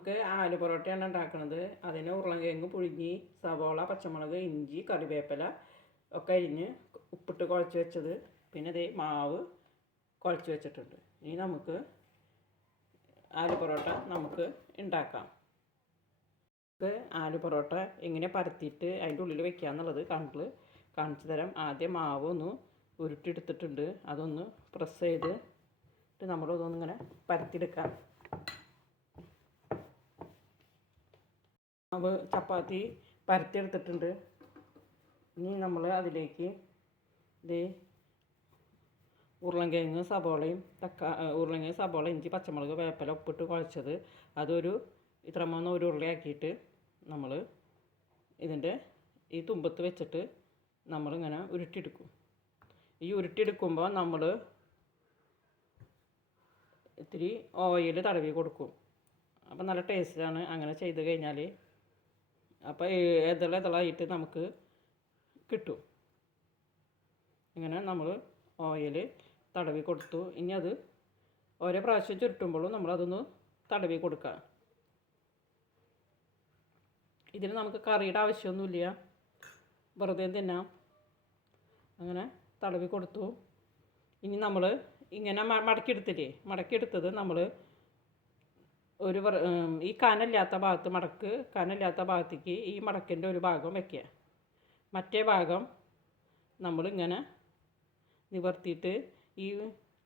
നമുക്ക് ആലു പൊറോട്ടയാണ് ഉണ്ടാക്കുന്നത് അതിന് ഉരുളൻകിഴങ്ങ് പുഴുങ്ങി സവോള പച്ചമുളക് ഇഞ്ചി കറിവേപ്പില ഒക്കെ അരിഞ്ഞ് ഉപ്പിട്ട് കുഴച്ച് വെച്ചത്. പിന്നെ ദേ മാവ് കുഴച്ച് വെച്ചിട്ടുണ്ട്. ഇനി നമുക്ക് ആലു പൊറോട്ട നമുക്ക് ഉണ്ടാക്കാം. നമുക്ക് ആലു പൊറോട്ട എങ്ങനെ പരത്തിയിട്ട് അതിന്റെ ഉള്ളിൽ വെക്കുക എന്നുള്ളത് കണ്ടിൽ കാണിച്ചു തരാം. ആദ്യം മാവ് ഒന്ന് ഉരുട്ടിയെടുത്തിട്ടുണ്ട്. അതൊന്ന് പ്രസ് ചെയ്ത് നമ്മളതൊന്നിങ്ങനെ പരത്തിയെടുക്കാം. മാവ് ചപ്പാത്തി പരത്തിയെടുത്തിട്ടുണ്ട്. ഇനി നമ്മൾ അതിലേക്ക് ഇത് ഉരുളൻകിഴങ്ങ് സബോളയും തക്കാ ഉരുളൻകിഴങ്ങ് സബോള ഇഞ്ചി പച്ചമുളക് വേപ്പില ഉപ്പിട്ട് കുഴച്ചത്. അതൊരു ഇത്ര മൂന്ന് ഒരു ഉരുളയാക്കിയിട്ട് നമ്മൾ ഇതിന്റെ ഈ തുമ്പത്ത് വെച്ചിട്ട് നമ്മളിങ്ങനെ ഉരുട്ടിയെടുക്കും. ഈ ഉരുട്ടിയെടുക്കുമ്പോൾ നമ്മൾ ഇത്തിരി ഓയിൽ തടവി കൊടുക്കും. അപ്പം നല്ല ടേസ്റ്റാണ് അങ്ങനെ ചെയ്ത് കഴിഞ്ഞാൽ അപ്പോൾ എതള ഇതളായിട്ട് നമുക്ക് കിട്ടും. ഇങ്ങനെ നമ്മൾ ഓയിൽ തടവി കൊടുത്തു. ഇനി അത് ഓരോ പ്രാവശ്യം ചുരുട്ടുമ്പോഴും നമ്മളതൊന്ന് തടവി കൊടുക്കുക. ഇതിന് നമുക്ക് കറിയുടെ ആവശ്യമൊന്നുമില്ല. വെറുതെ തിന്നാം. അങ്ങനെ തടവി കൊടുത്തു. ഇനി നമ്മൾ ഇങ്ങനെ മടക്കിയെടുത്തില്ലേ? മടക്കിയെടുത്തത് നമ്മൾ ഒരു ഈ കനല്ലാത്ത ഭാഗത്ത് മടക്ക് കനല്ലാത്ത ഭാഗത്തേക്ക് ഈ മടക്കിന്റെ ഒരു ഭാഗം വയ്ക്കുക മറ്റേ ഭാഗം നമ്മളിങ്ങനെ നിവർത്തിയിട്ട് ഈ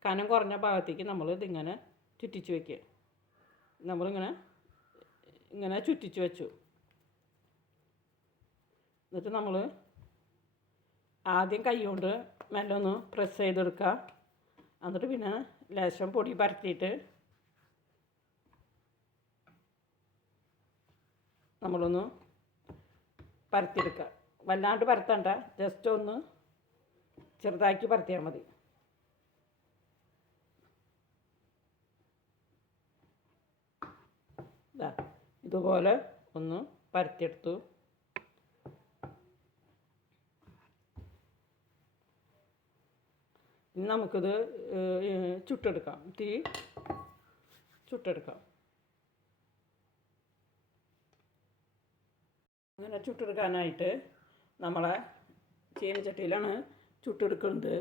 കനം കുറഞ്ഞ ഭാഗത്തേക്ക് നമ്മൾ ഇതിങ്ങനെ ചുറ്റിച്ച് വയ്ക്കുക നമ്മളിങ്ങനെ ഇങ്ങനെ ചുറ്റിച്ച് വെച്ചു. എന്നിട്ട് നമ്മൾ ആദ്യം കൈകൊണ്ട് മെല്ലെ ഒന്ന് പ്രസ് ചെയ്തെടുക്കുക. എന്നിട്ട് പിന്നെ ലേശം പൊടി പരത്തിയിട്ട് നമ്മളൊന്ന് പരത്തിയെടുക്കുക. വല്ലാണ്ട് പരത്തണ്ട. ജസ്റ്റ് ഒന്ന് ചെറുതാക്കി പരത്തിയാൽ മതി. ഇതുപോലെ ഒന്ന് പരത്തിയെടുത്തു. ഇനി നമുക്കിത് ചുട്ടെടുക്കാം. തീ ചുട്ടെടുക്കാം. അങ്ങനെ ചുട്ടെടുക്കാനായിട്ട് നമ്മളെ ചീനച്ചട്ടിയിലാണ് ചുട്ടെടുക്കുന്നത്.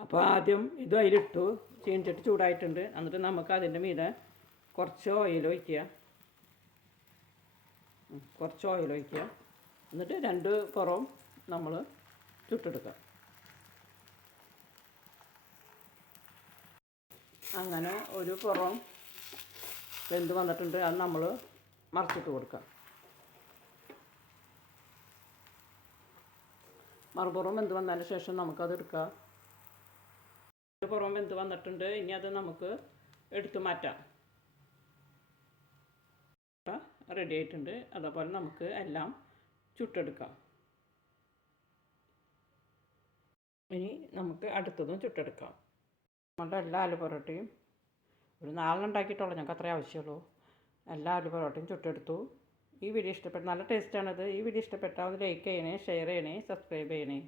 അപ്പോൾ ആദ്യം ഇത് അതിലിട്ടു. ചീനച്ചട്ടി ചൂടായിട്ടുണ്ട്. എന്നിട്ട് നമുക്ക് അതിന്റെ മീതെ കുറച്ച് ഓയിൽ ഒഴിക്കുക. കുറച്ച് ഓയിൽ ഒഴിക്കുക. എന്നിട്ട് രണ്ട് പുറവും നമ്മൾ ചുട്ടെടുക്കാം. അങ്ങനെ ഒരു പുറം വെന്ത് വന്നിട്ടുണ്ട്. അത് നമ്മൾ മറച്ചിട്ട് കൊടുക്കാം. മറുപുറം വെന്ത് വന്നതിന് ശേഷം നമുക്കത് എടുക്കാം. ഒരു പുറം വെന്ത് വന്നിട്ടുണ്ട് ഇനി അത് നമുക്ക് എടുത്തു മാറ്റാം. റെഡി ആയിട്ടുണ്ട്. അതേപോലെ നമുക്ക് എല്ലാം ചുട്ടെടുക്കാം. ഇനി നമുക്ക് അടുത്തതും ചുട്ടെടുക്കാം. നമ്മുടെ എല്ലാ ആലു പൊറോട്ടയും ഒരു നാലെണ്ണുണ്ടാക്കിയിട്ടുള്ളൂ ഞങ്ങൾക്ക് അത്രേ ആവശ്യമുള്ളൂ. എല്ലാ ആലു പൊറോട്ടയും ചുട്ടെടുത്തു. ഈ വീഡിയോ ഇഷ്ടപ്പെട്ട നല്ല ടേസ്റ്റാണത് ഈ വീഡിയോ ഇഷ്ടപ്പെട്ടാൽ ഒന്ന് ലൈക്ക് ചെയ്യണേ ഷെയർ ചെയ്യണേ സബ്സ്ക്രൈബ് ചെയ്യണേ.